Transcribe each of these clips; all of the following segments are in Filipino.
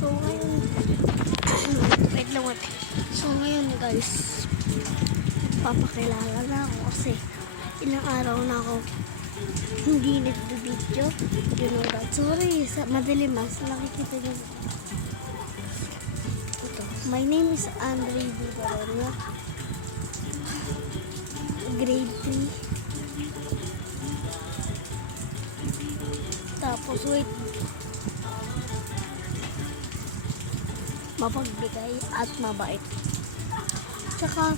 So ngayon, wait lang wait. So ngayon guys, papakilala na ako kasi ilang araw na ako hindi nagbe-video. You know that. Sorry, madilim mas nakikita niyo. Ito. My name is Andre Vivarona. Grade 3. Tapos wait. Mapagbigay at mabait. Tsaka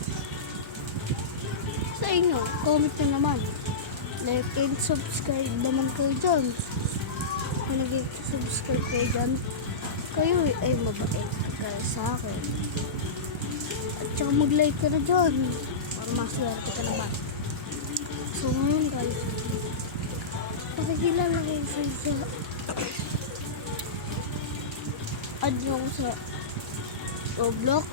sa inyo, comment na naman. Like and subscribe naman kayo dyan. Kung nag-subscribe kayo dyan, kayo ay mabait kayo sa akin. At saka mag-like ka na dyan para maswerte ka naman. So ngayon guys, pakikilala kayo sa add nyo sa Roblox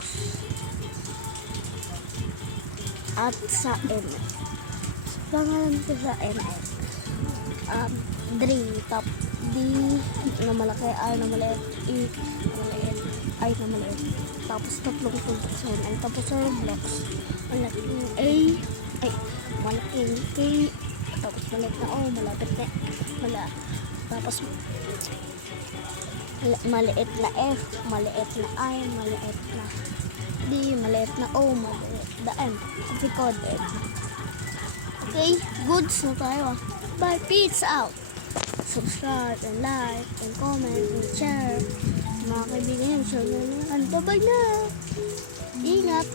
at sa MX. Pangalan ko sa MX. Dre, top D na malaki, R na maliit, E na maliit, I na maliit. Tapos tatlong tulisan. Ang tapos sa Roblox, malaking A, ay, malaking K, tapos maliit na O, malapit na, tapos maliit na F, maliit na I, maliit na D, maliit na O, maliit na M. Kasi code M. Okay, goods na tayo. Bye, peace out. Subscribe and like and comment and share. Mga kaibigan, share nyo na. Bye-bye na. Ingat.